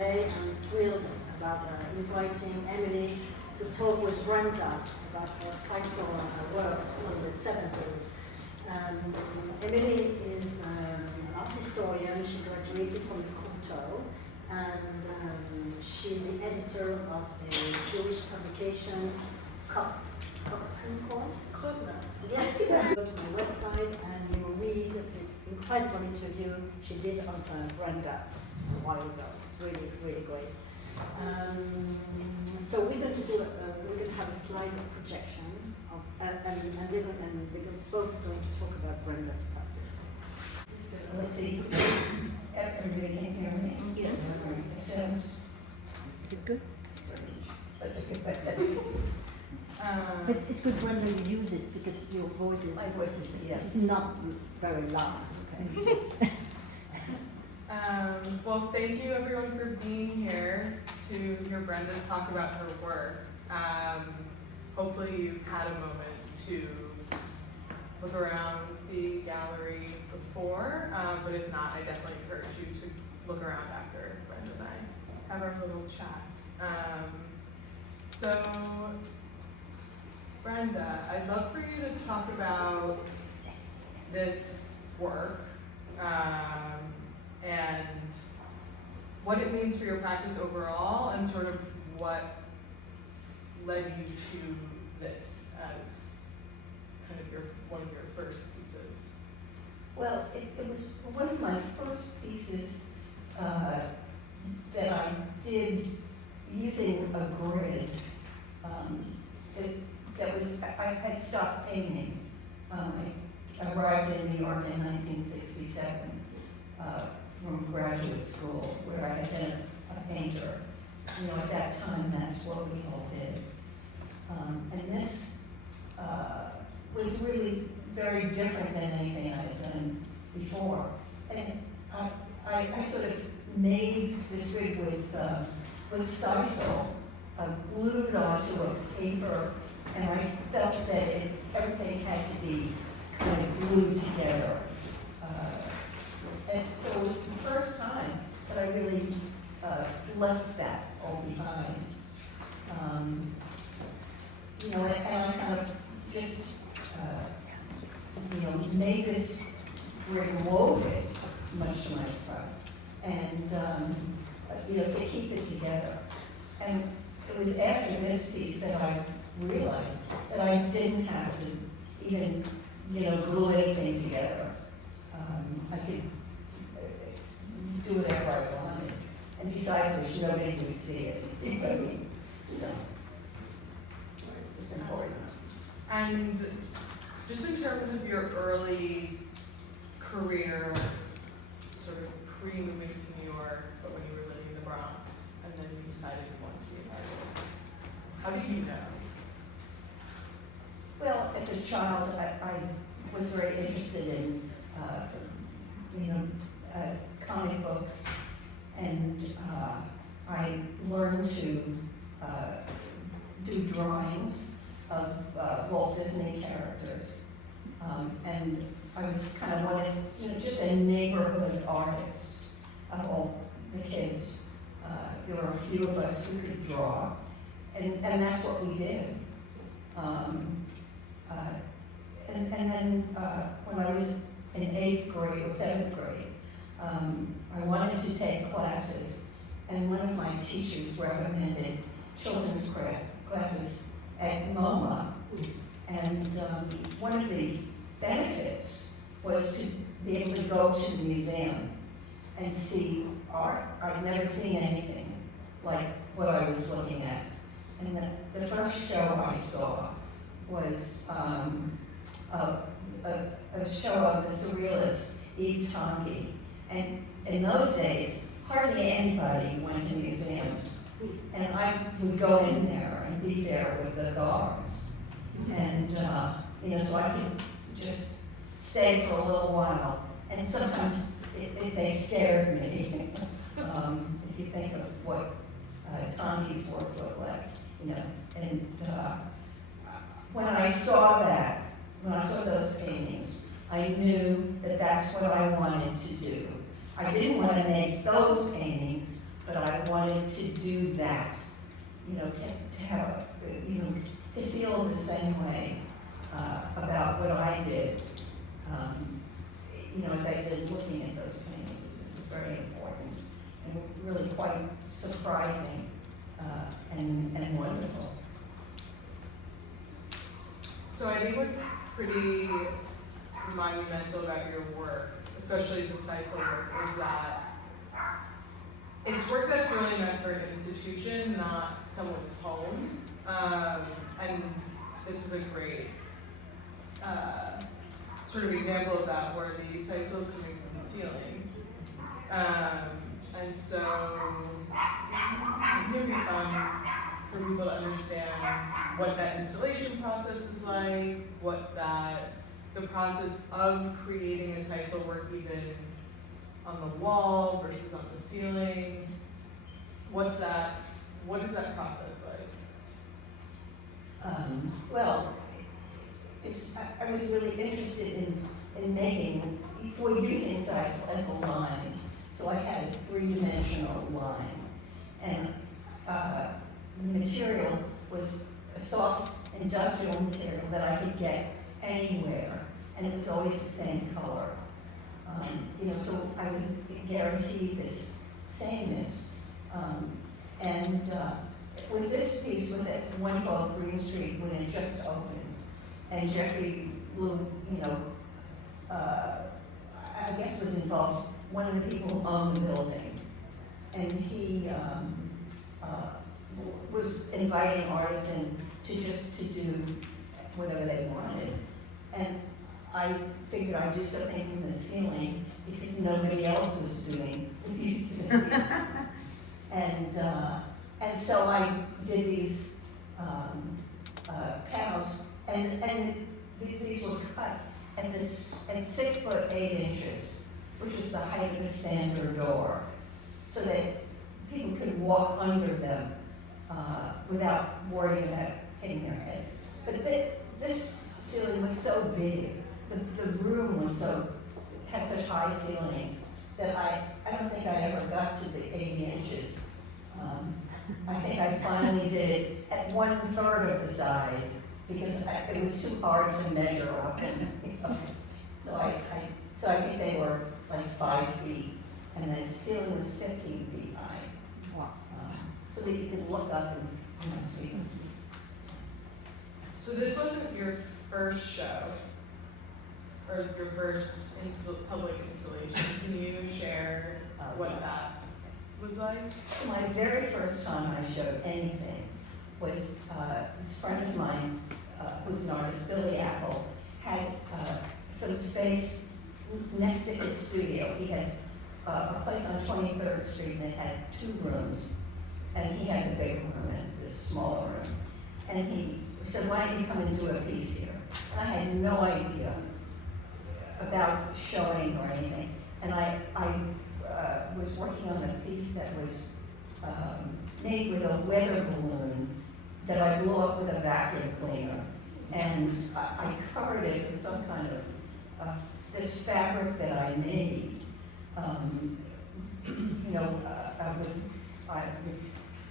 I'm thrilled about inviting Emily to talk with Brenda about her sisal works from the 70s. Emily is an art historian. She graduated from the Courtauld, and she's the editor of a Jewish publication, Yeah. Go to my website and you will read this incredible interview she did of Brenda a while ago. It's really, really great. So we're going to do we're going to have a slide projection of, and they're both going to talk about Brenda's practice. Let's see. Everybody can hear me? Yes. Is it good? It's good, Brenda, you use it because your voice is, is not very loud. Okay. Well, thank you everyone for being here to hear Brenda talk about her work. Hopefully you've had a moment to look around the gallery before, but if not, I definitely encourage you to look around after Brenda and I have our little chat. So, Brenda, I'd love for you to talk about this work and what it means for your practice overall, and sort of what led you to this as kind of one of your first pieces. Well, it was one of my first pieces that I did using a grid. I had stopped painting. I arrived in New York in 1967 from graduate school, where I had been a painter. You know, at that time, that's what we all did. And this was really very different than anything I had done before. And I sort of made this grid with sisal glued onto a paper, and I felt that everything had to be kind of glued together. And so it was the first time that I really left that all behind. You know, and I kind of just, you know, made this grid, wove it, much to my surprise, and, you know, to keep it together. And it was after this piece that I realized that I didn't have to even, you know, glue anything together. I could do whatever I wanted. And besides which, nobody would see it. You know what I mean? So, it's important. And just in terms of your early career, sort of pre-moving to New York, but when you were living in the Bronx, and then you decided you wanted to be an artist, how did you know? Well, as a child, I was very interested in, you know, comic books, and I learned to do drawings of Walt Disney characters, and I was kind of wanted, you know, just a neighborhood artist of all the kids. There were a few of us who could draw, and that's what we did. And then when I was in 8th grade or 7th grade, I wanted to take classes, and one of my teachers recommended children's classes at MoMA. And one of the benefits was to be able to go to the museum and see art. I'd never seen anything like what I was looking at. And the first show I saw was a show of the surrealist Eve Tonke. And in those days, hardly anybody went to museums. And I would go in there and be there with the guards. And, you know, so I could just stay for a little while. And sometimes they scared me. If you think of what Tonke's works look like, you know. And when I saw that, when I saw those paintings, I knew that that's what I wanted to do. I didn't want to make those paintings, but I wanted to do that, to have, to feel the same way about what I did, as I did looking at those paintings. It was very important and really quite surprising and wonderful. So I think what's pretty monumental about your work, especially the sisal work, is that it's work that's really meant for an institution, not someone's home. And this is a great sort of example of that, where the sisal is coming from the ceiling. And so it can be fun for people to understand what that installation process is like, what the process of creating a sisal work even on the wall versus on the ceiling. What is that process like? Well, I was really interested in using sisal as a line. So I had a three-dimensional line, and the material was a soft industrial material that I could get anywhere, and it was always the same color. So I was guaranteed this sameness. With this piece, was at one called Green Street when it just opened, and Jeffrey Blue, I guess was involved, one of the people who owned the building, and he was inviting artists in to do whatever they wanted. And I figured I'd do something from the ceiling because nobody else was using the ceiling. And so I did these panels, and these were cut at 6'8", which is the height of a standard door, so that people could walk under them without worrying about hitting their heads. But this ceiling was so big, the room had such high ceilings that I don't think I ever got to the 80 inches. I think I finally did it at 1/3 of the size because it was too hard to measure up. So I think they were like 5 feet, and the ceiling was 15 feet high. Wow. So that you could look up and see them. So this wasn't your first show, or your first public installation. Can you share what that was like? My very first time I showed anything was this friend of mine, who's an artist, Billy Apple, had some space next to his studio. He had a place on 23rd Street, and it had 2 rooms, and he had the big room and the smaller room. And he said, "Why don't you come and do a piece here?" And I had no idea about showing or anything. And I was working on a piece that was made with a weather balloon that I blew up with a vacuum cleaner. And I covered it with some kind of this fabric that I made. I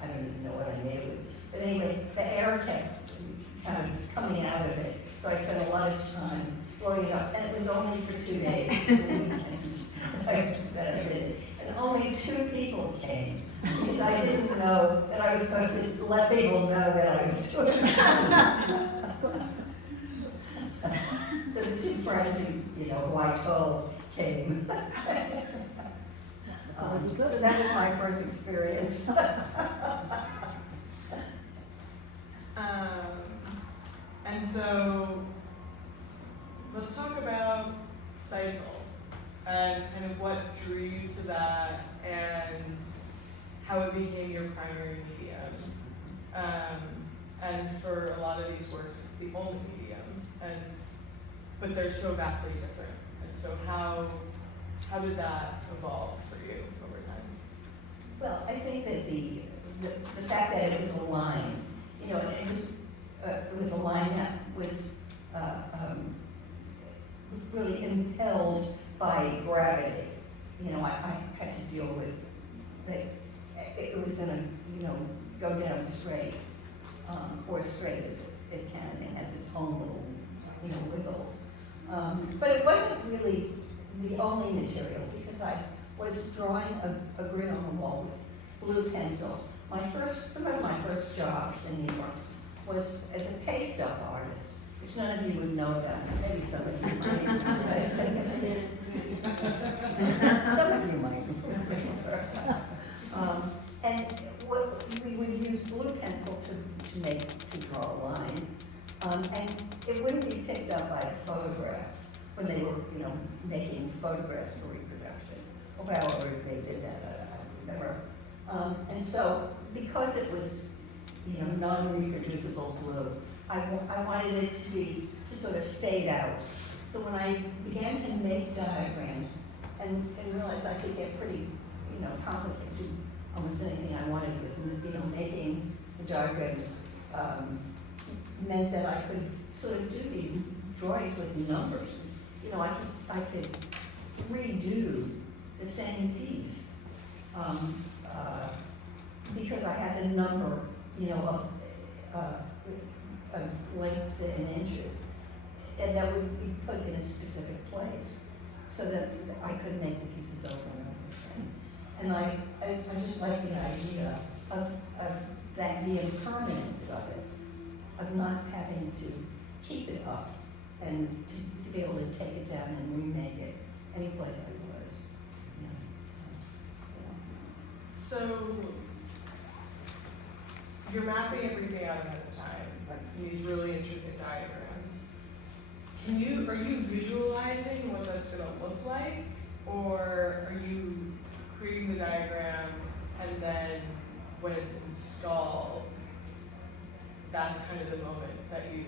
don't even know what I made it with. But anyway, the air kept kind of coming out of it. So I spent a lot of time blowing it up. And it was only for 2 days, the weekend, that I did it. And only 2 people came, because I didn't know that I was supposed to let people know that I was doing it. Of course. So the 2 friends who I told came. So that was my first experience. And so let's talk about sisal and kind of what drew you to that and how it became your primary medium. And for a lot of these works, it's the only medium, but they're so vastly different. And so how did that evolve for you over time? Well, I think that the fact that it was a line, it was a line that was really impelled by gravity. I had to deal with it was gonna, go down straight, or straight as it can. It has its own little, wiggles. But it wasn't really the only material, because I was drawing a grid on the wall with blue pencil. Some of my first jobs in New York was as a paste up artist, which none of you would know about. Maybe some of you might. Some of you might. And we would use blue pencil to draw lines, and it wouldn't be picked up by a photograph when they were, making photographs for reproduction, or however they did that, I don't remember. And so, because it was, non-reproducible blue, I wanted it to sort of fade out. So when I began to make diagrams and realized I could get pretty, complicated, almost anything I wanted with, making the diagrams meant that I could sort of do these drawings with numbers. I could redo the same piece because I had the number, of length in inches, and that would be put in a specific place so that I could make the pieces over and over again. And I just like the idea of that, the impermanence of it, of not having to keep it up and to be able to take it down and remake it any place I was. So you're mapping everything out ahead of time, like these really intricate diagrams. Are you visualizing what that's gonna look like? Or are you creating the diagram and then when it's installed, that's kind of the moment that you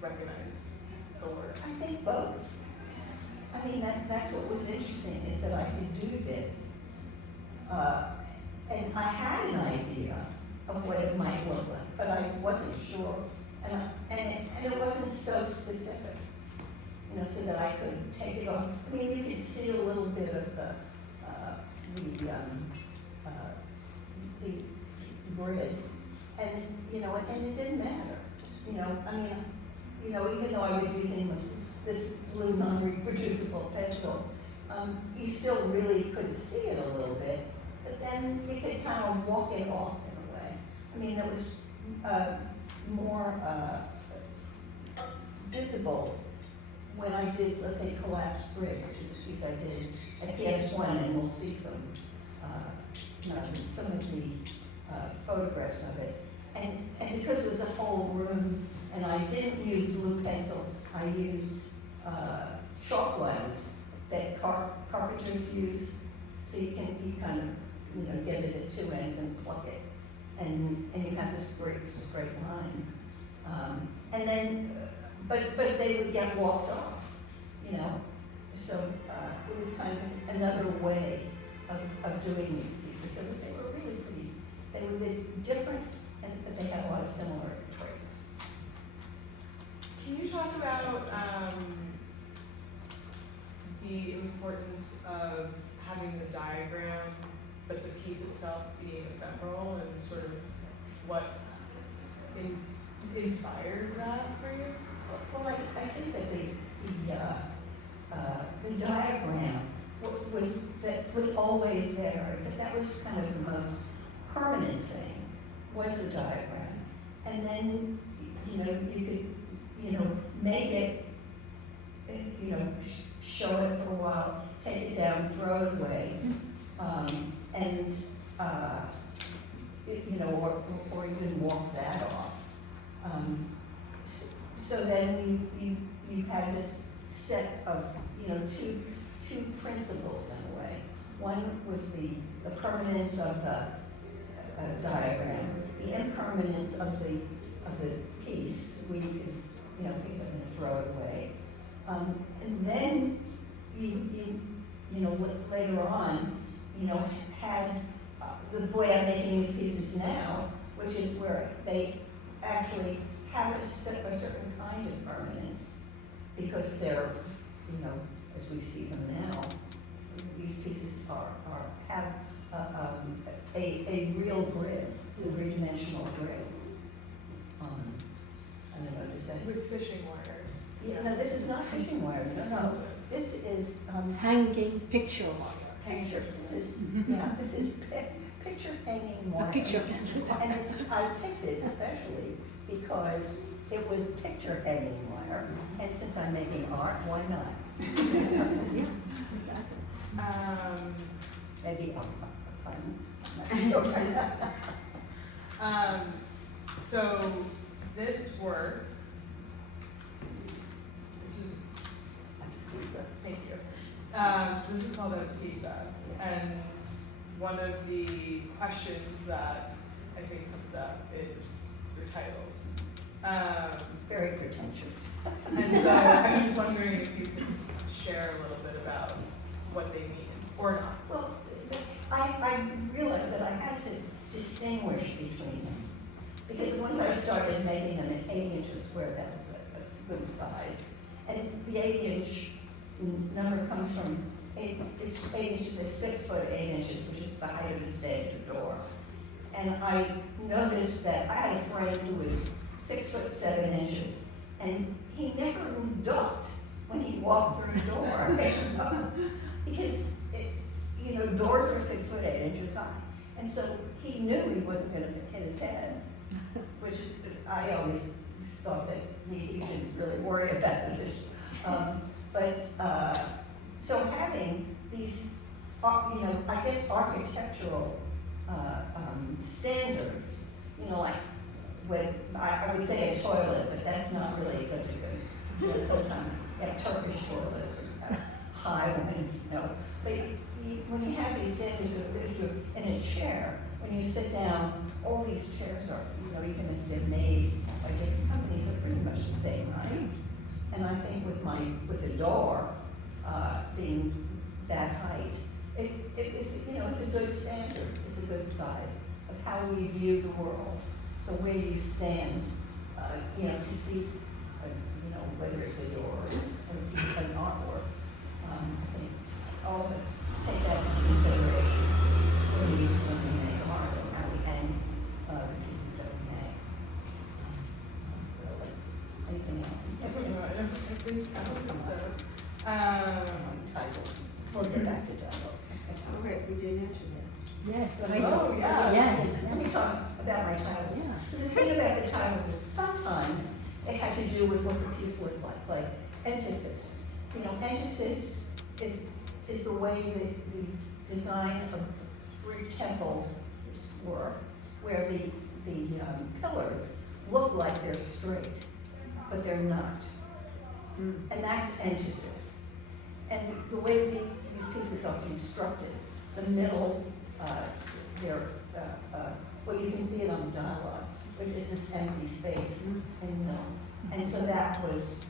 recognize the work? I think both. I mean, that's what was interesting, is that I could do this. And I had an idea of what it might look like, but I wasn't sure. And it wasn't so specific, so that I could take it off. I mean, you could see a little bit of the grid, and it didn't matter. Even though I was using this blue non-reproducible pencil, you still really could see it a little bit, but then you could kind of walk it off in a way. I mean, it was more visible when I did, let's say, Collapsed Grid, which is a piece I did at PS1, and we'll see some of the photographs of it. And because it was a whole room, and I didn't use blue pencil, I used chalk lines that carpenters use, so you kind of get it at two ends and pluck it, and you have this great straight line. And then, but they would get walked off, So it was kind of another way of doing these pieces, so that they were really pretty. They were different, but they had a lot of similar traits. Can you talk about the importance of having the diagram, but the piece itself being ephemeral, and sort of what inspired that for you? Well, I think that the diagram was always there, but that was kind of the most permanent thing, was the diagram. And then, you could, make it, show it for a while, take it down, throw it away, and, or even walk that off. So then you had this set of, two principles in a way. One was the permanence of the diagram, the impermanence of the piece, where you could, pick it up and throw it away. And then later on, had the way I'm making these pieces now, which is where they actually have a certain kind of permanence, because they're, as we see them now, these pieces have a real grid, a three-dimensional grid. I don't know what to say. With fishing wire. Yeah, no, this is not fishing wire, no. This is, Hanging picture wire. picture, this is, yeah, this is picture hanging wire. A picture hanging wire. And it's, I picked it especially because it was picture hanging wire, and since I'm making art, why not? Yeah, exactly. Maybe I'm not sure. So this work, this is, thank you. So this is called Abstisa, and one of the questions that I think comes up is your titles. Very pretentious. And so I was wondering if you could share a little bit about what they mean, or not. Well, I realized that I had to distinguish between them. Because once I started making them at 8 inches square, that was a good size. And the 8-inch number comes from 8 inches is 6 foot 8 inches, which is the height of the stage door. And I noticed that I had a friend who was 6 foot 7 inches, and he never ducked when he walked through the door. Because doors are 6 foot 8 inches high. And so he knew he wasn't gonna hit his head, which I always thought that he shouldn't really worry about it. So having these, I guess architectural standards, like with, I would say a toilet, but that's not really such a good, sometimes, Turkish toilets or high ones, But when you have these standards, if you're in a chair, when you sit down, all these chairs are, even if they're made by different companies, are pretty much the same height. And I think with the door being that height, it is, it's a good standard, it's a good size of how we view the world. So where you stand, to see, whether it's a door or a piece of an artwork, I think all of us take that into consideration when we make art and how we hang the pieces that we make. Anything else? I think so. Titles. We'll get back to titles. All right, we didn't answer that. Yes. Oh, yeah. Yes. Let me talk about my titles. Yeah. So the thing about the titles is sometimes it had to do with what the piece looked like emphasis. Emphasis is the way the design of Greek temples were, where the pillars look like they're straight, but they're not. And that's emphasis. And the way these pieces are constructed, the middle, well, you can see it on the dialogue, but this is empty space in the middle. And so that was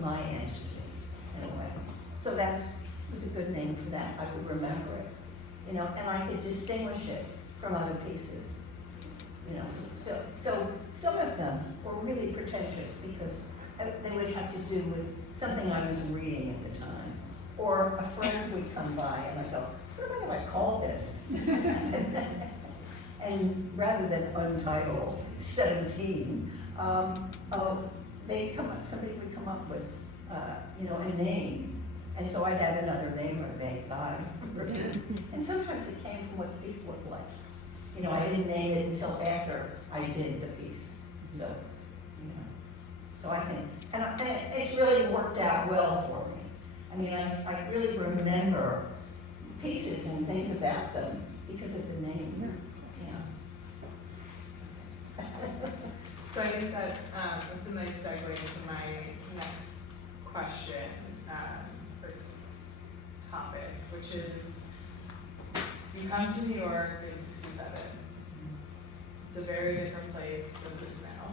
my emphasis in a way. So was a good name for that. I would remember it, and I could distinguish it from other pieces. So some of them were really pretentious because they would have to do with something I was reading at the time, or a friend would come by and I go, what am I going to call this? And rather than Untitled 17, somebody would come up with, a name, and so I'd have another name or make five. And sometimes it came from what the piece looked like. I didn't name it until after I did the piece. So, so I think, and it's really worked out well for me. I mean, I really remember pieces and things about them because of the name. Yeah. So I think that it's a nice segue into my next question or topic, which is you come to New York in '67. It's a very different place than it is now.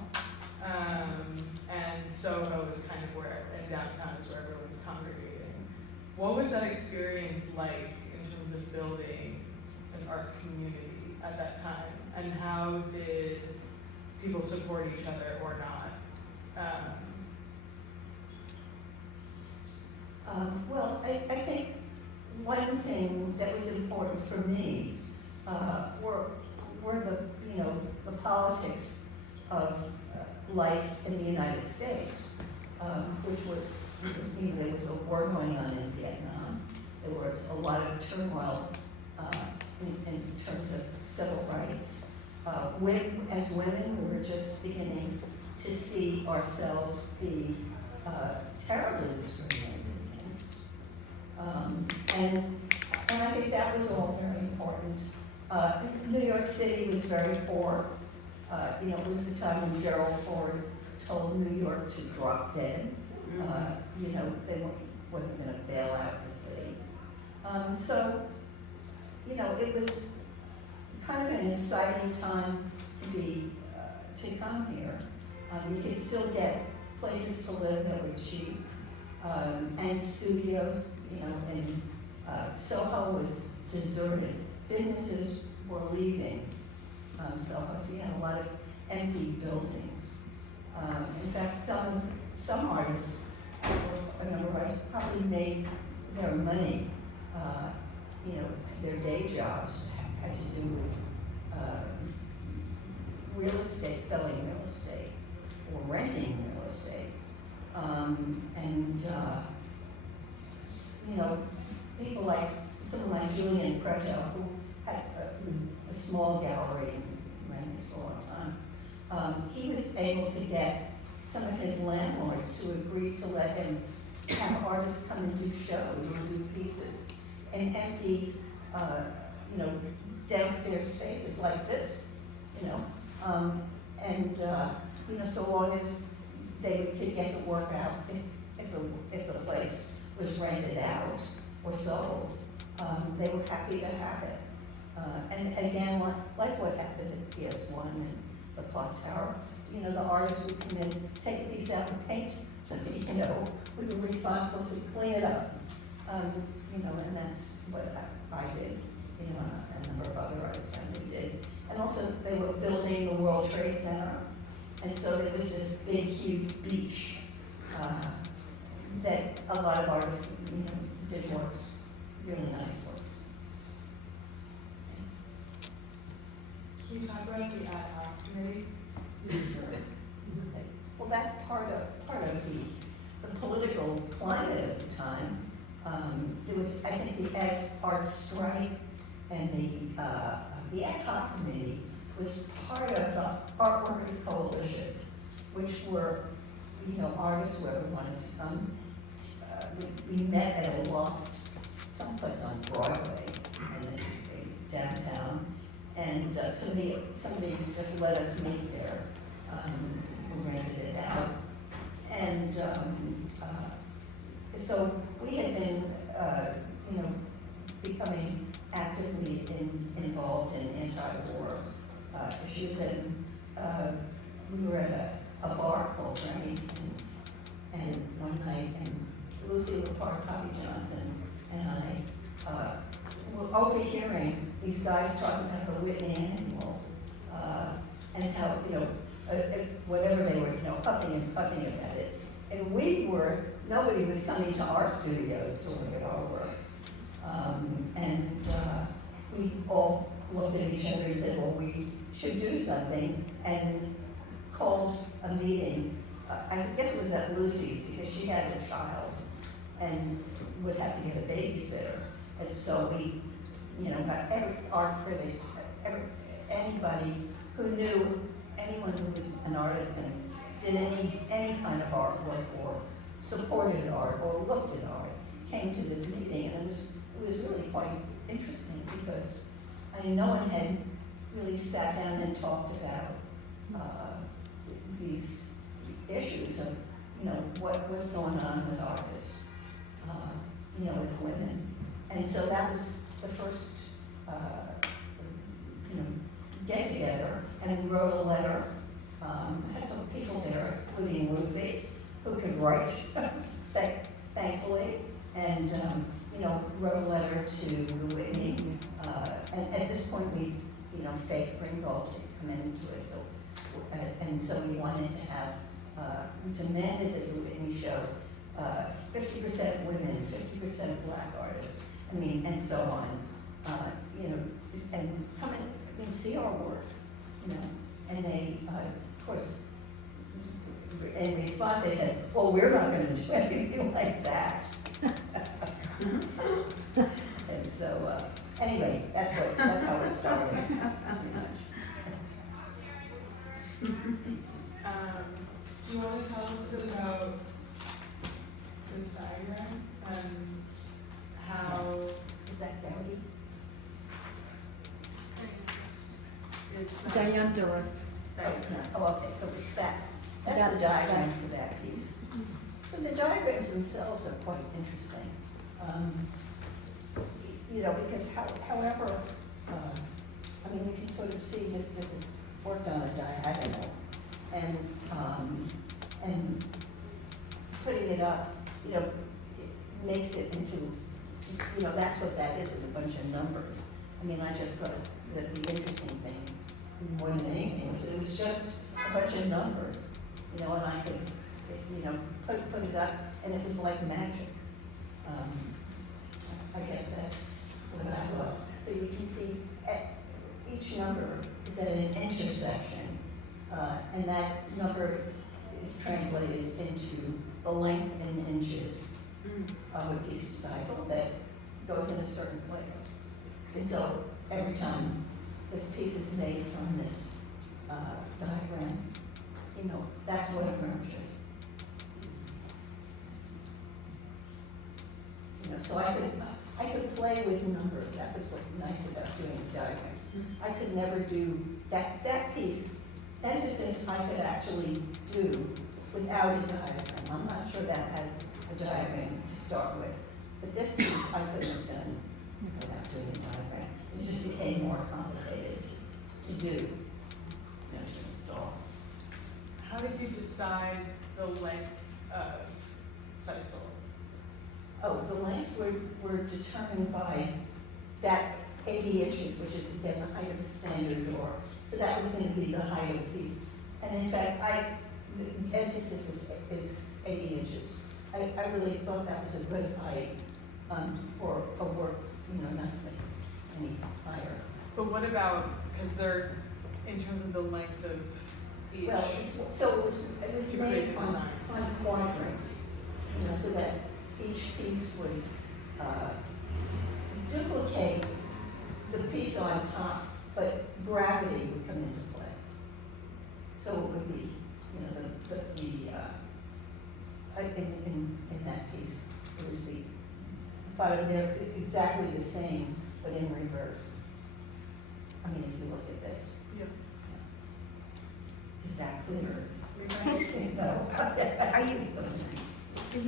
And Soho is kind of and downtown is where everyone's congregating. What was that experience like in terms of building an art community at that time? And how did people support each other or not? Well, I think one thing that was important for me were the politics of life in the United States, which was, there was a war going on in Vietnam. There was a lot of turmoil in terms of civil rights. As women, we were just beginning to see ourselves be terribly discriminated against. And I think that was all very important. New York City was very poor. It was the time when Gerald Ford told New York to drop dead. They wasn't going to bail out the city. It was kind of an exciting time to come here. You could still get places to live that were cheap, and studios, and Soho was deserted. Businesses were leaving Soho, so you had a lot of empty buildings. In fact, some artists, a number of artists, probably made their money, their day jobs had to do with real estate, selling real estate, or renting real estate. People like someone like Julian Preto, who had a small gallery and ran this for a long time. He was able to get some of his landlords to agree to let him have artists come and do shows and do pieces in empty, downstairs spaces like this, so long as they could get the work out, if the place was rented out or sold, they were happy to have it. And again, like what happened at PS1 and the Clock Tower, the artists would come in, take a piece out and paint, we were responsible to clean it up. And that's what I did, a number of other artists did. And also, they were building the World Trade Center, and so there was this big, huge beach that a lot of artists, did works, really nice works. Can you talk about the Ad-Hoc Committee? Sure. Well, that's part of the political climate of the time. There was, I think, the art strike, and the Ad-Hoc Committee was part of the Art Workers Coalition, which were, artists, whoever wanted to come. We met at a loft, someplace on Broadway, and downtown, and somebody just let us meet there, who rented it out, and so we had been, becoming actively involved in anti-war issues, and we were at a bar called Remington's, and one night, and Lucy Lippard, Poppy Johnson, and I were overhearing these guys talking about the Whitney annual, and how, whatever they were, huffing and puffing about it. And nobody was coming to our studios to look at our work. We all looked at each other and said, well, we should do something, and called a meeting. I guess it was at Lucy's, because she had a child and would have to get a babysitter. And so we, got every art critics, anybody who knew, anyone who was an artist and did any kind of artwork or supported art or looked at art, came to this meeting, and it was really quite interesting, because no one had really sat down and talked about these issues of what's going on with artists, with women, and so that was the first get together, and we wrote a letter. Had some people there, including Lucy, who could write, thankfully, and wrote a letter to the Whitney. And at this point, we, Faith Ringgold had come into it, so we wanted to have, we demanded that the Whitney show 50% women, 50% black artists, I mean, and so on. You know, and come and see our work, you know. And they, of course, in response, they said, well, we're not gonna do anything like that. And so, anyway, that's how it started, pretty much. Do you want to tell us a bit about this diagram and how Is that Debbie? it's Dianthorus. Oh, okay, so it's that, that's the diagram for that piece. So the diagrams themselves are quite interesting. You know, because however, I mean, you can sort of see this is worked on a diagonal, and putting it up, you know, it makes it into, you know, that's what that is, with a bunch of numbers. I mean, I just thought that the interesting thing, more than anything, was it was just a bunch of numbers, you know, and I could, you know, put it up, and it was like magic. I guess that's what I thought. So you can see each number is at an intersection, and that number is translated into the length in inches of a piece of sisal that goes in a certain place. And so every time this piece is made from this diagram, you know, that's what emerges. You know, so I could play with numbers. That was what's nice about doing diagrams. I could never do that piece. Emphasis I could actually do without a diagram. I'm not sure that had a diagram to start with, but this piece I couldn't have done without doing a diagram. It just became more complicated to do, you know, to install. How did you decide the length of sisal? Oh, the lengths were determined by that 80 inches, which is again the height of a standard door. So that was going to be the height of the piece. And in fact, the emphasis is 80 inches. I really thought that was a good height for a work, you know, not to make any higher. But what about, because they're, in terms of the length of each? Well, so it was To made create the on design. quadrants, you know, so that each piece would duplicate the piece on top, but gravity would come into play. So it would be, you know, in that piece, it was the bottom, they're exactly the same, but in reverse. I mean, if you look at this. Yep. Is that clear? No. Are you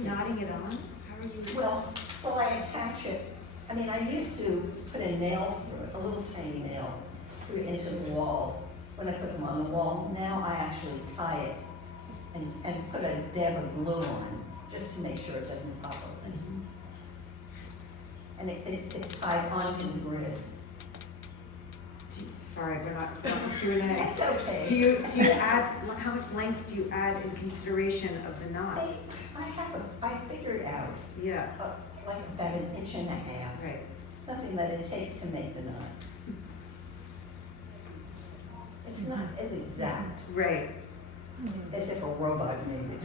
knotting it on? How are you? Well, I attach it. I mean, I used to put a nail through it, a little tiny nail through into the wall when I put them on the wall. Now I actually tie it and put a dab of glue on just to make sure it doesn't pop open. And it's tied onto the grid. Sorry, but not Q&A. It's okay. Do you add, how much length do you add in consideration of the knot? I figured out Yeah, like about 1.5 inches. right. Something that it takes to make the knot. It's not as exact Right. as if a robot made it.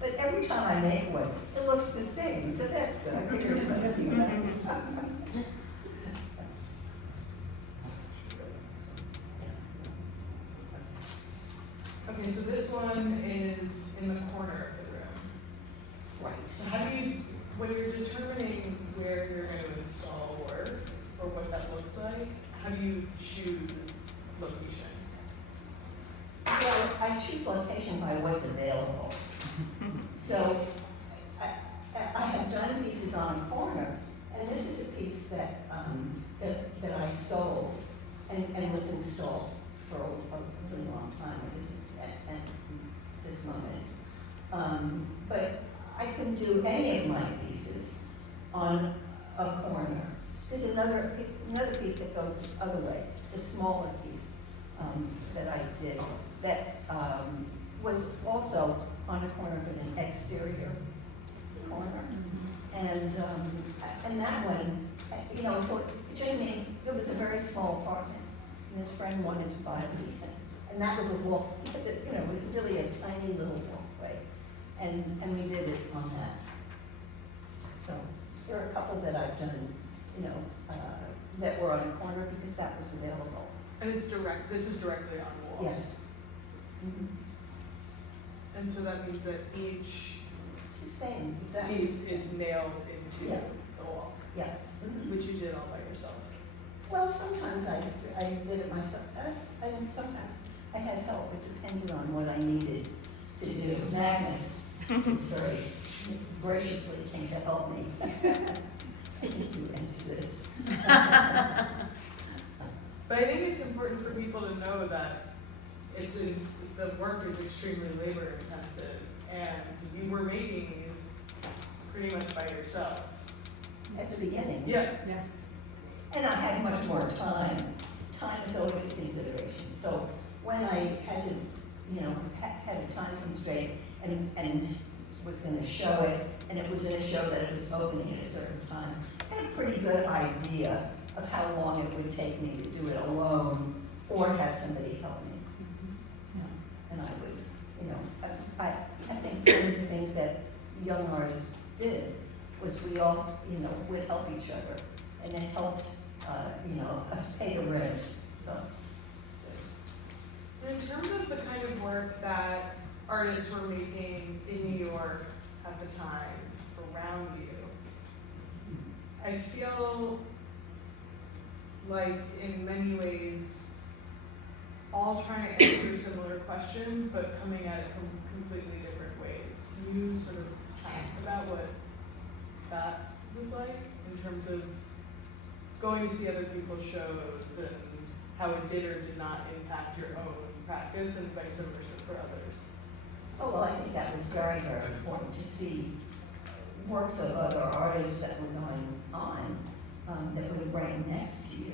But every time I make one, it looks the same, so that's good. I figured it must be exact. Okay, so this one is in the corner of the room. Right. So how do you, when you're determining where you're going to install work, or what that looks like, how do you choose location? Well, I choose location by what's available. So I have done pieces on a corner, and this is a piece that that I sold and was installed for a really long time. It isn't at this moment. But I couldn't do any of my pieces on a corner. There's another piece that goes the other way, the smaller piece that I did that was also on a corner, but an exterior corner. And that one, you know, so it just means it was a very small apartment. And this friend wanted to buy a piece, and that was a walk, you know, it was really a tiny little walkway. And we did it on that. So there are a couple that I've done, you know, that were on a corner because that was available. And it's direct, this is directly on the wall? Yes. Mm-hmm. And so that means that each It's the same, exactly. piece is nailed into Yeah. the wall, Yeah. Mm-hmm. which you did all by yourself. Well, sometimes I did it myself, and sometimes I had help. It depended on what I needed to do. Magnus was very graciously came to help me. I didn't do any of this. But I think it's important for people to know that the work is extremely labor intensive, and you were making these pretty much by yourself. At the beginning. Yeah. Yes. And I had much more time. Time is always a consideration. So when I had to, you know, had a time constraint and was going to show it, and it was in a show that it was opening at a certain time, I had a pretty good idea of how long it would take me to do it alone or have somebody help me. You know, and I would, you know, I think one of the things that young artists did was we all, you know, would help each other, and it helped, you know, us pay the rent. So. And in terms of the kind of work that artists were making in New York at the time around you, I feel like in many ways all trying to answer similar questions but coming at it from completely different ways. Can you sort of talk about what that was like in terms of going to see other people's shows and how it did or did not impact your own practice and vice versa for others? Oh, well, I think that was very, very important to see works of other artists that were going on that were right next to you.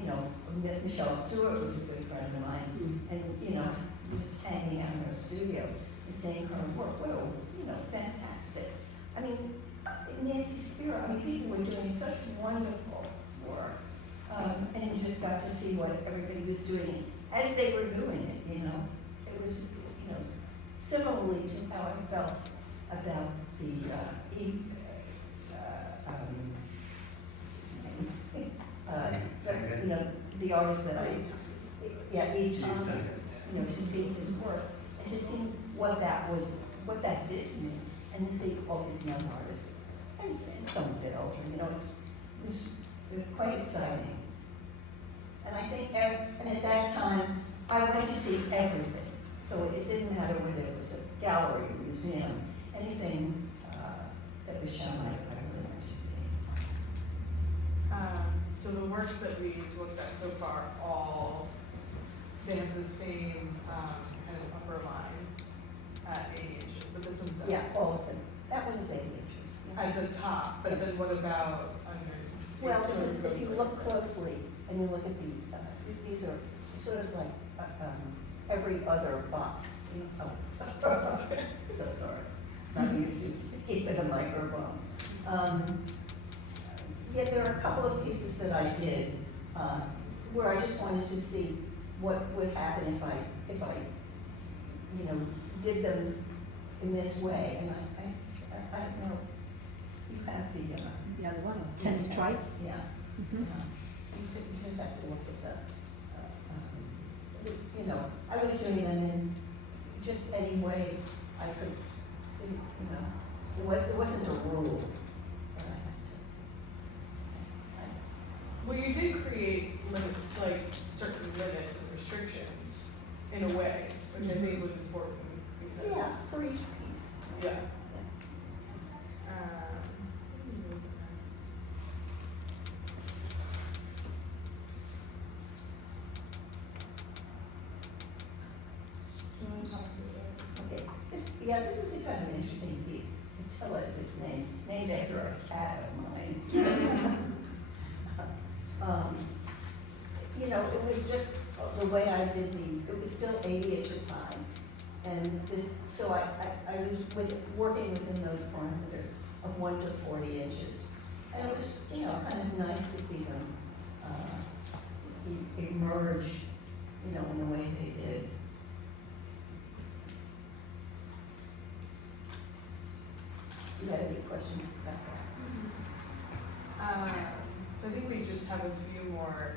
You know, Michelle Stewart was a good friend of mine, and, you know, was hanging out in her studio and seeing her work. What a, you know, fantastic. I mean, Nancy Spiro, I mean, people were doing such wonderful work. And you just got to see what everybody was doing as they were doing it, you know. It was, you know, similarly to how I felt about the, you know, the artist that Eve Thompson, you know, to see his work and to see what that did to me, and to see all these young artists, and some a bit older, you know, it was quite exciting. And I think, and at that time, I went to see everything. So it didn't matter whether it was a gallery, a museum, anything that was shown, I really went to see. So the works that we looked at so far, they have the same kind of upper line at 80 inches, but this one doesn't. Yeah, all of them. That one is 80 inches. Yeah. At the top, but then what about under? Well, It sort of if goes you like look this. closely and you look at these are sort of like every other box. Oh, sorry. So sorry. Not used to speaking with a microphone. Yeah, there are a couple of pieces that I did where I just wanted to see what would happen if I, you know, did them in this way. And I don't know. You have the The other one, ten stripe. yeah. Mm-hmm. So you just have to look at you know, I was doing them in just any way I could see, you know. There wasn't a rule that I had to. Well, you did create limits, like certain limits and restrictions in a way, which I think was important because. Yeah, for each piece. Yeah. Okay, this is a kind of interesting piece. Attila is its name, named after a cat of mine. You know, it was just the way I did it was still 80 inches high. And And this, so I was working within those parameters of 1 to 40 inches. And it was, you know, kind of nice to see them emerge, you know, in the way they did. Do you have any questions about that? So I think we just have a few more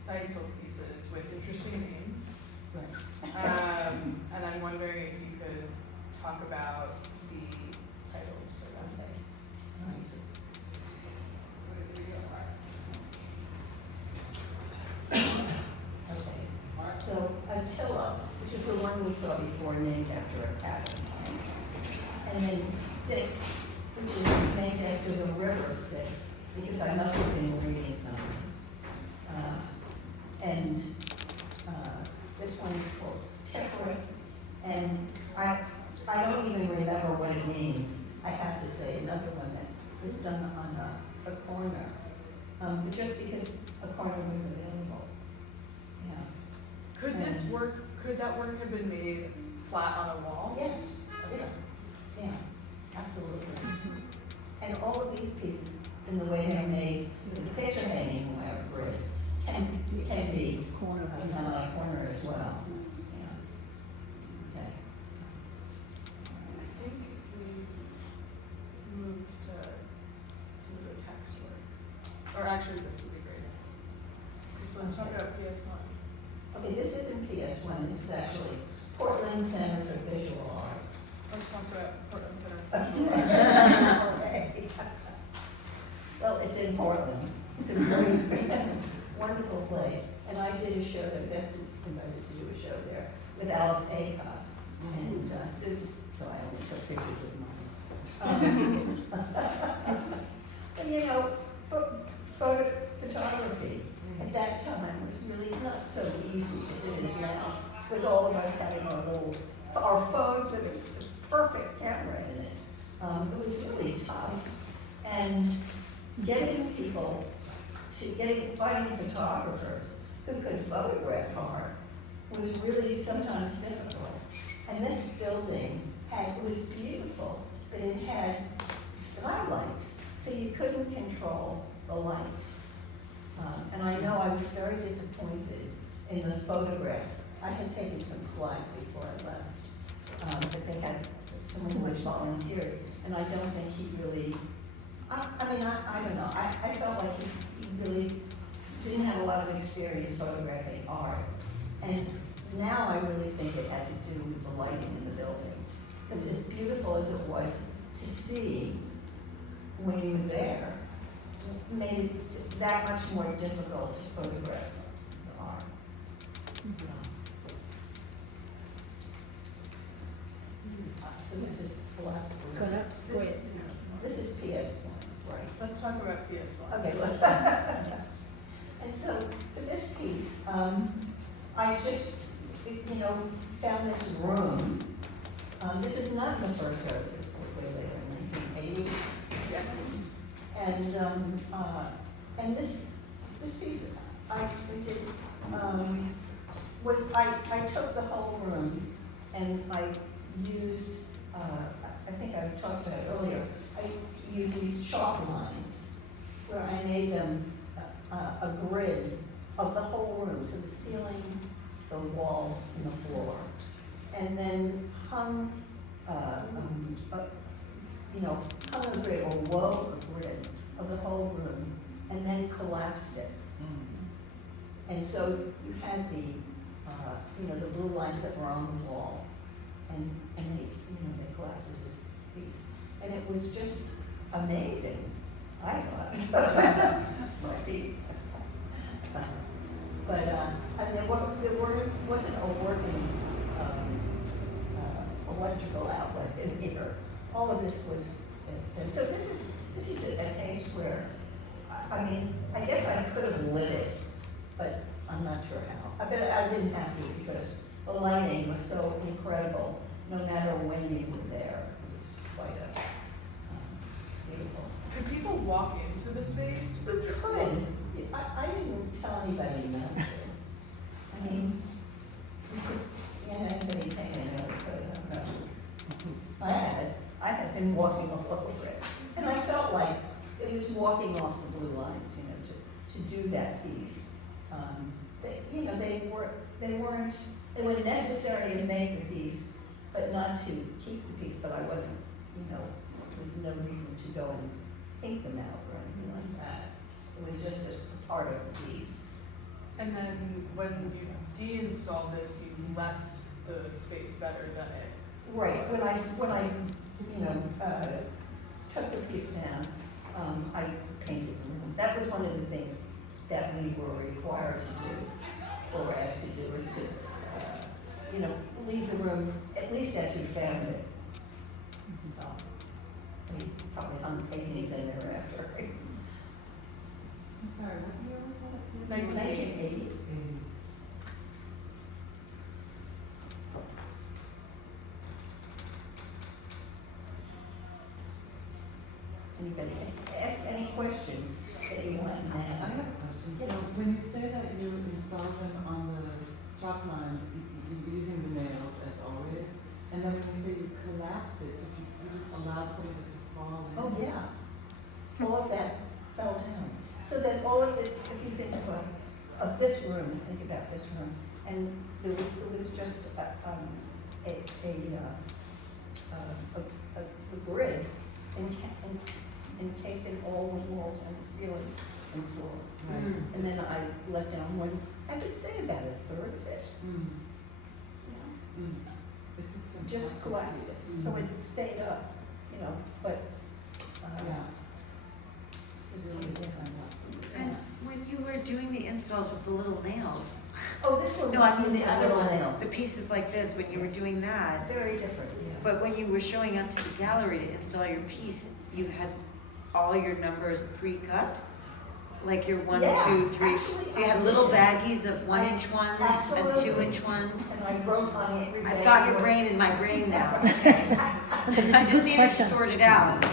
sisal pieces with interesting names. Right. And I'm wondering if you could talk about the titles for them. Okay. All right. Okay. So Attila, which is the one we saw before, named after a pattern. And then Styx, which is named after the river Styx, because I must have been reading something. This one is called Typewriting, and I don't even remember what it means. I have to say, another one that was done on a corner, but just because a corner was available. Yeah. Could that work have been made flat on a wall? Yes. Okay. Yeah. Absolutely. And all of these pieces, in the way they're made, with the picture hanging wire grid, can be Corner. on a corner as well. Yeah. Okay. I think if we move to some of the text work, or actually this would be great. Okay, so let's talk about PS1. Okay, this isn't PS1, this is actually Portland Center for Visual Arts. Let's talk about Portland Center. Okay. Well, it's in Portland. It's a very wonderful place. And I did a show, I was invited to do a show there with Alice Aycock. And so I only took pictures of mine. But you know, photography at that time was really not so easy as it is now, with all of us having our phones with a perfect camera in it. It was really tough. And finding photographers who could photograph art was really sometimes difficult. And this building was beautiful, but it had skylights, so you couldn't control the light. And I know I was very disappointed in the photographs. I had taken some slides before I left, but they had someone who had volunteered, and I don't think he really, I don't know, I felt like he really didn't have a lot of experience photographing art. And now I really think it had to do with the lighting in the building. Because as beautiful as it was to see when you were there, it made it that much more difficult to photograph the art. So this is collapsible. Collapse. This is PS1, right? Let's talk about PS1. Okay, good. And so for this piece, I just, found this room. This is not in the first row, this is way later in 1980. Yes. And this piece I did, was, I took the whole room and I used, I think I talked about it earlier, I used these chalk lines where I made them a grid of the whole room, so the ceiling, the walls, and the floor, and then hung a grid or wove a grid of the whole room, and then collapsed it. And so you had the blue lines that were on the wall, and they collapsed as this piece, and it was just amazing. I thought my piece, but there wasn't a working electrical outlet in here. All of this was, and so this is a case where, I guess I could have lit it, but I'm not sure how. I bet I didn't have to because the lighting was so incredible. No matter when you were there, it was quite a beautiful. Could people walk into the space? But you could. I didn't tell anybody not to. You could, anybody came in, I've been walking all over it. And I felt like it was walking off the blue lines, you know, to do that piece. They were necessary to make the piece, but not to keep the piece, but I wasn't, you know, there was no reason to go and paint them out or anything like that. It was just a part of the piece. And then when you de-installed this, you left the space better than it. Right, when I took the piece down, I painted the room. That was one of the things that we were required to do, or were asked to do, was to, leave the room at least as you found it. So, we probably hung paintings in there after. I'm sorry, what year was that? 1980. Anybody ask any questions that you want I now? have a question. Yes. So when you say that you installed them on the chalk lines, you're using the nails as always, and then when you say you collapsed it, did you just allowed some of it to fall in? Oh, yeah. All of that fell down. So that all of this, if you think of this room, think about this room, and there was just a grid encasing all the walls and the ceiling and floor. Right. And then I let down one, I would say about a third of it. Mm. Yeah. Mm. It's a Just fantastic collapsed it, piece. so it stayed up, but Yeah. it was really different. And when you were doing the installs with the little nails, Oh, this one. no, I mean the other little ones, nails. the pieces like this, when you were doing that, Very different, yeah. but when you were showing up to the gallery to install your piece, you had all your numbers pre-cut? Like your 1, Yeah, 2, 3, actually, so you I had little did. baggies of 1-inch ones and Absolutely. 2-inch ones? And I wrote on it every day. I've got your brain in my brain now, okay. Because it's I a just good needed question. to sort it out.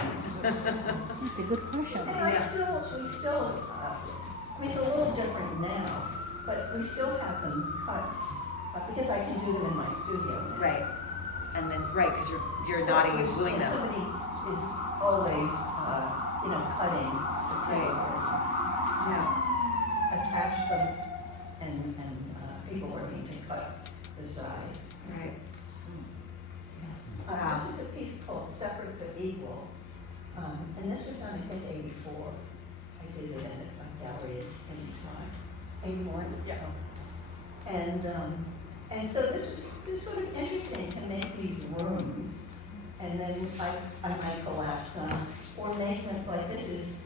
It's a good question. And Yeah. we still, it's a little different now, but we still have them cut, because I can do them in my studio now. Right, and then, right, because you're So nodding and if- gluing if them. somebody is always, cutting the Right. paper, Yeah. attach them, and people were need to cut the size. Right. This is a piece called Separate but Equal, and this was done, I think, 84. I did it in a gallery at any time. 81? Yeah. And so this was sort of interesting to make these rooms, and then I might collapse some, or make them like this is,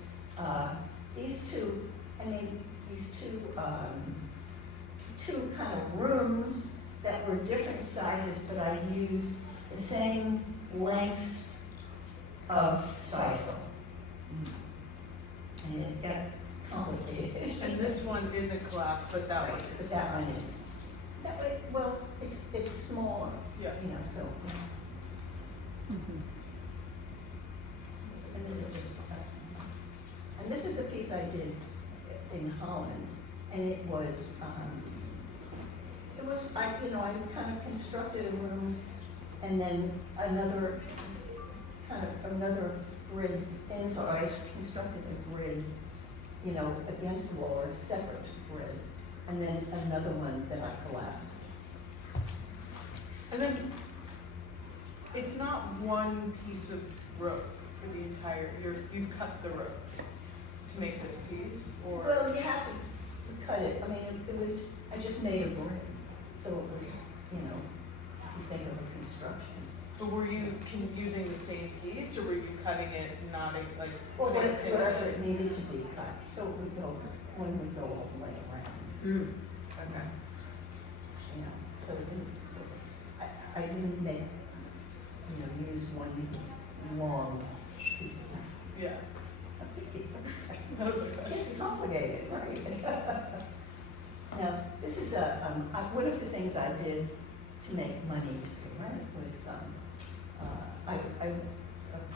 these two kind of rooms that were different sizes, but I used the same lengths of sisal. And it got complicated. And this one isn't collapsed, but that one But is. that one is, that way, well, it's smaller, Yeah. so. Mhm. And this is just, and this is a piece I did in Holland, and it was, I kind of constructed a room, and then another grid, and so I constructed a grid, against the wall, or a separate grid, and then another one that I collapsed. And then, it's not one piece of rope for the entire, you've cut the rope to make this piece, or? Well, you have to cut it, I mean, I just made a grid, so it was, you think of a construction. But were you using the same piece, or were you cutting it, not like? Or putting a pin in wherever it? it needed to be cut, so it would go, one would go all the way around, Okay. so it didn't, I didn't make, use one long piece of Yeah, that was my question. It's complicated, right? Now, this is one of the things I did to make money to pay rent was, I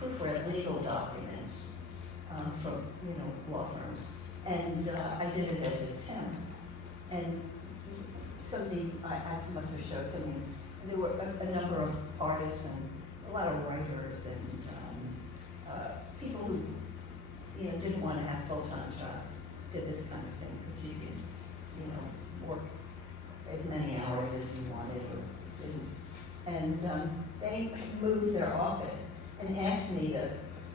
proofread legal documents, from, law firms. And, I did it as a temp. And somebody, I must have showed something, there were a number of artists and a lot of writers and people who, you know, didn't want to have full-time jobs did this kind of thing because you could, you know, work as many hours as you wanted or didn't. And they moved their office and asked me to,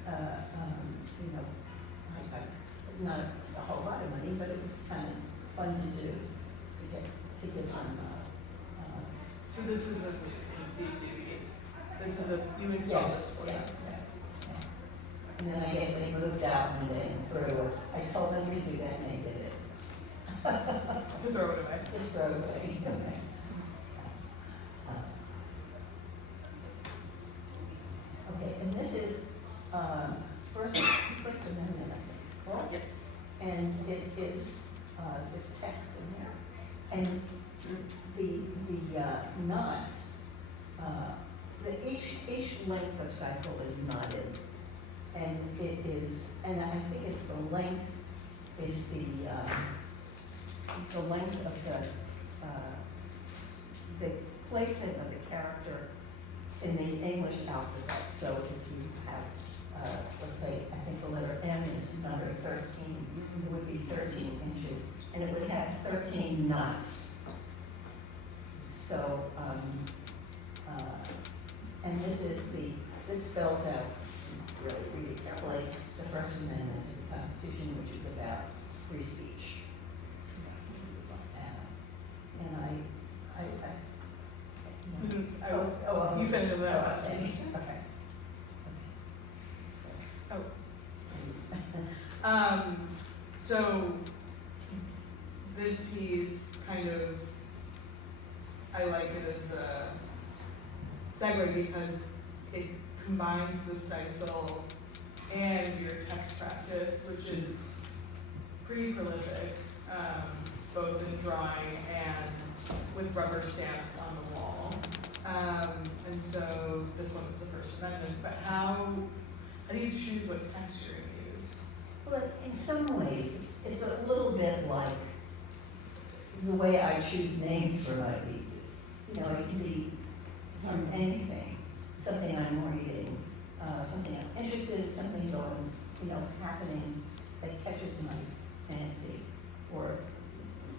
you know, not a whole lot of money, but it was kind of fun to do, to give them. So this is in CTVs. This is you installed this for yeah, them. yeah. And then I guess they moved out one day and threw it. I told them to do that and they did it. To throw it away. Just throw it away. Okay, and this is First Amendment, I think it's called. Yes. And it is, there's text in there. And the knots, each length of sisal is knotted. And it is, and I think it's the length is the length of the placement of the character in the English alphabet. So if you have, let's say, I think the letter M is number 13, it would be 13 inches, and it would have 13 knots. So, and this spells out, really read it carefully, the First Amendment to the Constitution, which is about free speech. And You finished with that. Okay. So this piece kind of, I like it as a segue because it combines the sisal and your text practice, which is pretty prolific, both in drawing and with rubber stamps on the wall. And so this one is the First Amendment, but how do you choose what text you're going to use? Well, in some ways, it's a little bit like the way I choose names for my pieces. You know, it can be from anything, something I'm reading, something I'm interested in, something going, you know, happening that catches my fancy, or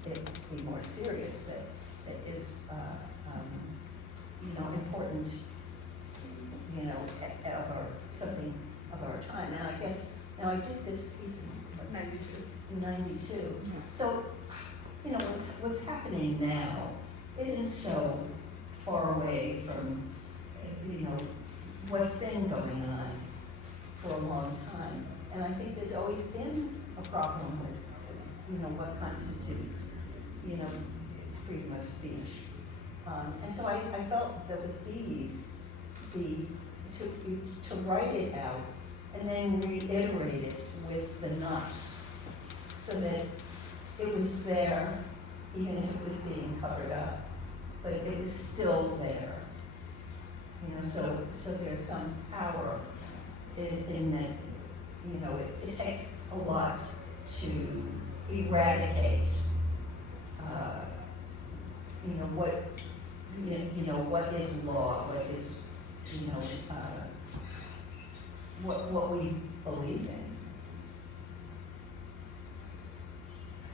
it would be more serious that is, you know, important, you know, something of our time. And I guess, now I did this piece in 92. So, you know, what's happening now isn't so far away from, you know, what's been going on for a long time. And I think there's always been a problem with, you know, what constitutes, you know, freedom of speech. And so I felt that with these, to write it out and then reiterate it with the knots so that it was there, even if it was being covered up, but it was still there. You know, so there's some power in that, you know, it takes a lot to eradicate, you know, what is law, what is, you know, what we believe in.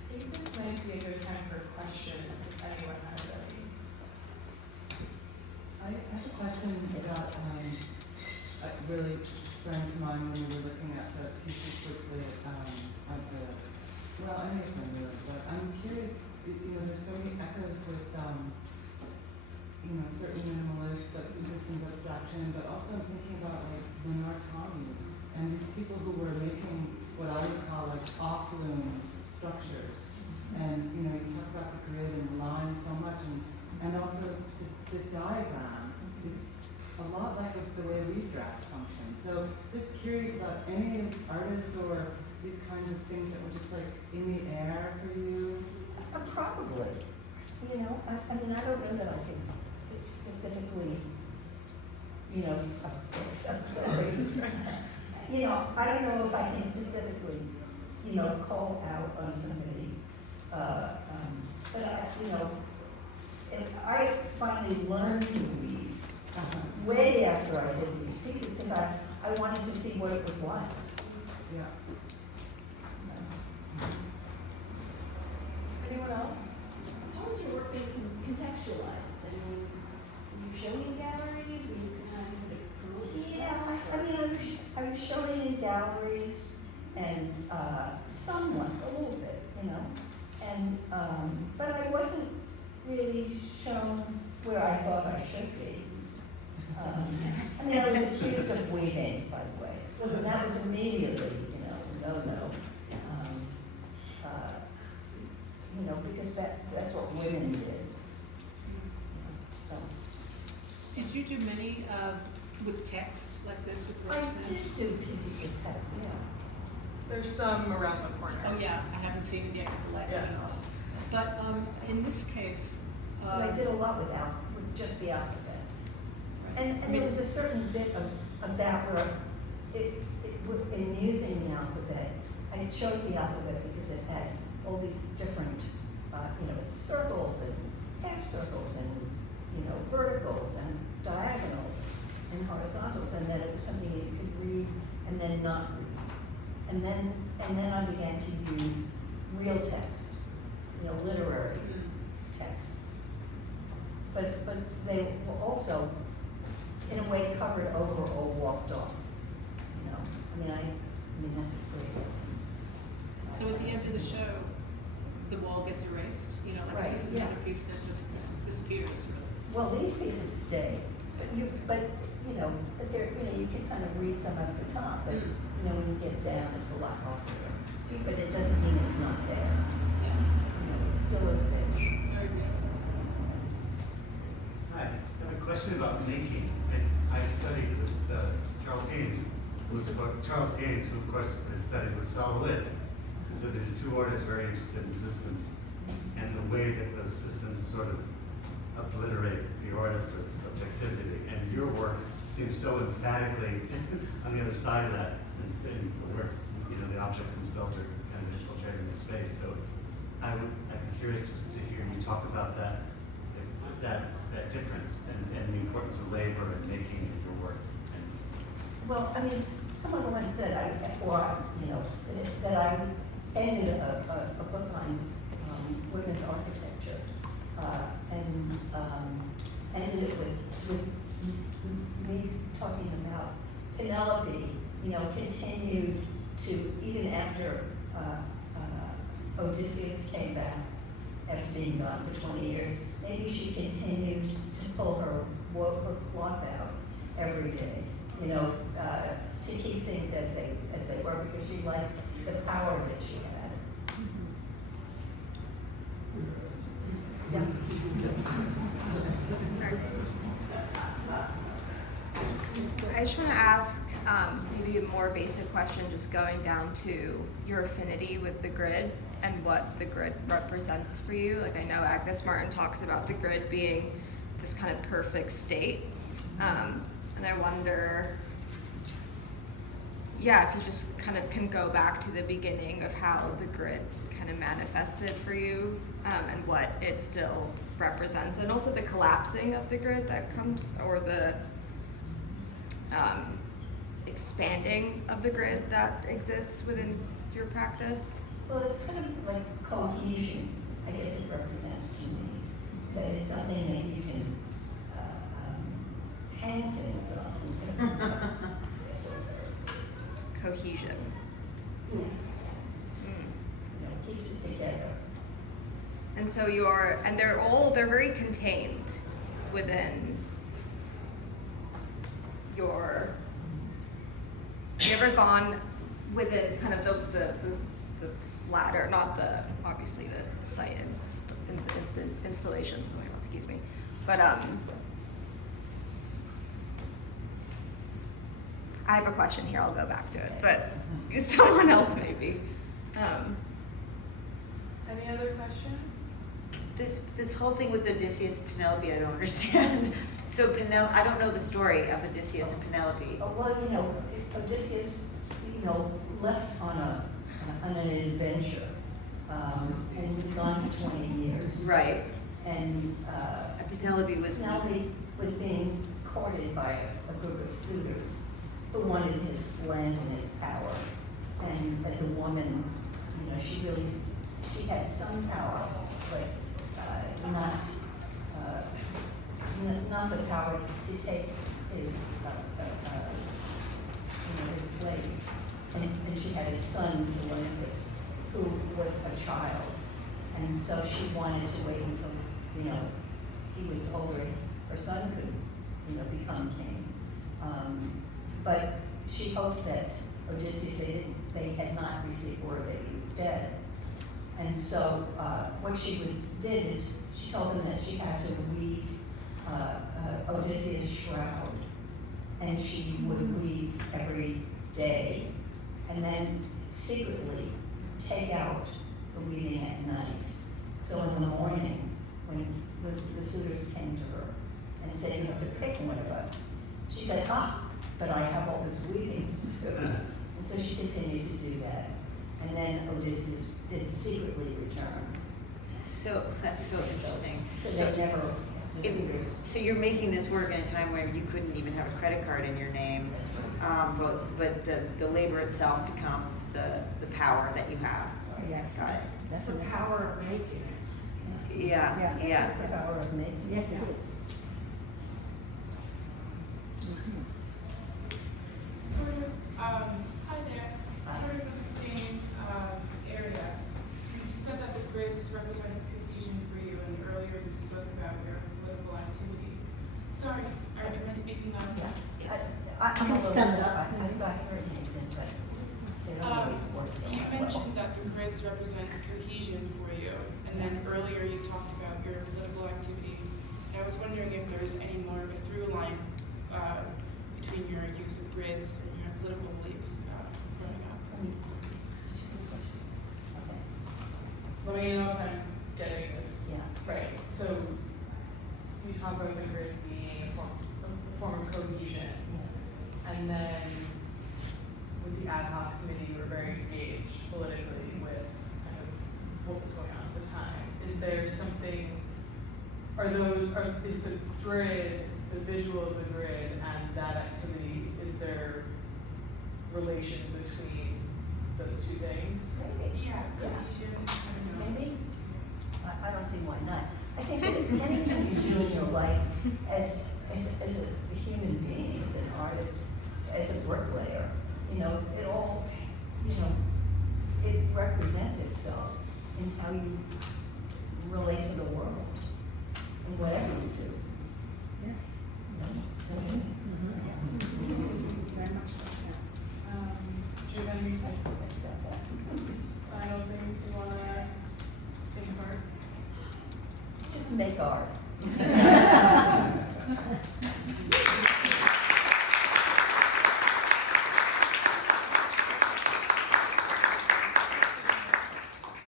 I think this might be a good time for questions, if anyone has any. I have a question that really sprang to mind when we were looking at the pieces quickly of the, well, I think it's been really, but I'm curious, you know, there's so many echoes with, you know, certain minimalist, like systems abstraction, but also I'm thinking about like Bernard Tommy and these people who were making what I would call like off-loom structures. And, you know, you talk about the grid and the line so much, and also the diagram is a lot like the way we draft function. So just curious about any artists or these kinds of things that were just like in the air for you? Probably. You know, I mean, I don't know that I can specifically, you know, I'm sorry. You know, I don't know if I can specifically, you know, call out on somebody. But I, you know, I finally learned to read way after I did these pieces because I wanted to see what it was like. Yeah. Anyone else? How is your work being contextualized? I mean, are you showing in galleries? Were you kind of promote yourself? Yeah, I mean, I was showing in galleries and somewhat, a little bit, you know, and but I wasn't really shown where I thought I should be. I mean, I was accused of weaving, by the way, and that was immediately, you know, no. You know, because that's what women did. So. Did you do many with text like this with I words now? did do pieces with text, yeah. There's some around the corner. Oh yeah, I haven't seen it yet because the lights Yeah. went off. But in this case, And I did a lot with just the alphabet. And there was a certain bit of that where in using the alphabet, I chose the alphabet because it had all these different, you know, it's circles and half circles and, you know, verticals and diagonals and horizontals, and that it was something that you could read and then not read. And then I began to use real text, you know, literary texts. But they were also, in a way, covered over or walked off. You know, I mean that's a phrase I use. so at the end of the show, the wall gets erased. You know, like Right, this is yeah. another piece that just disappears. Really. Well, these pieces stay, but you know, you can kind of read some at the top, but you know, when you get down, it's a lot harder. But it doesn't mean it's not there. Yeah. You know, it still is there. Very good. Hi, I have a question about making. I studied with Charles Gaines, Charles Gaines, who of course had studied with Sol LeWitt. And so the two artists very interested in systems and the way that those systems sort of obliterate the artist or the subjectivity. And your work seems so emphatically on the other side of that. And the works, you know, the objects themselves are kind of infiltrating the space. So I'd be curious just to hear you talk about that difference and the importance of labor and making in your work. Well, I mean, someone once said, that I ended a book on women's architecture, and ended it with me talking about Penelope, you know, continued to, even after Odysseus came back after being gone for 20 years, maybe she continued to pull her cloth out every day, you know, to keep things as they were, because she liked the power that she had. Yeah. I just want to ask maybe a more basic question, just going down to your affinity with the grid and what the grid represents for you. Like, I know Agnes Martin talks about the grid being this kind of perfect state. And I wonder, if you just kind of can go back to the beginning of how the grid kind of manifested for you, and what it still represents, and also the collapsing of the grid that comes, or the expanding of the grid that exists within your practice. Well, it's kind of like cohesion, I guess it represents to me. That it's something that you can hang things on. Cohesion. You know, keeps it together. And so they're very contained within your, you ever gone within kind of the flatter, not the, obviously the site installations, excuse me, but I have a question here, I'll go back to it, but someone else maybe. Any other questions? This whole thing with Odysseus and Penelope, I don't understand. So I don't know the story of Odysseus and Penelope. Well, you know, Odysseus, you know, left on an adventure, and he was gone for 20 years. Right. And Penelope was Penelope was being courted by a group of suitors who wanted his land and his power. And as a woman, you know, she had some power, but not the power to take his, his place. And she had a son, Olympus, who was a child. And so she wanted to wait until, he was older, her son could, become king. But she hoped that Odysseus, they had not received word that he was dead. And so what she did is she told them that she had to weave Odysseus' shroud, and she would weave every day, and then secretly take out the weaving at night. So in the morning, when the suitors came to her and said, "You have to pick one of us," she said, but I have all this weaving to do. And so she continued to do that. And then Odysseus did secretly return. So that's so interesting. So they never, the suitors. So you're making this work in a time where you couldn't even have a credit card in your name. That's right. But the labor itself becomes the power that you have. Yes. Got it. That's the power of making it. Yeah. That's the power of making. Yes, it is. Hi there. Sort of in the same area. Since you said that the grids represent cohesion for you, and earlier you spoke about your political activity. Sorry, am I speaking on? Yeah. I'm a little Stand deaf. up. I've got hearing aids in, but they don't always work. You well. mentioned that the grids represent cohesion for you, and then earlier you talked about your political activity. And I was wondering if there's any more of a through line between your use of grids and your political beliefs growing up. Okay. Let me know if I'm getting this Yeah. right. So we talk about the grid being a form of cohesion, Yes. and then with the ad hoc committee, we're very engaged politically with kind of what was going on at the time. Is there something? Is the grid, the visual of the grid, and that activity? Is there relation between those two things? Maybe. Yeah, cohesion. I don't know. Maybe. I don't see why not. I think that anything you do in your life as a human being, as an artist, as a bricklayer, it all, it represents itself in how you relate to the world and whatever you do. Yes. Very much like that. Do you have any final things you want to think about? Just make art.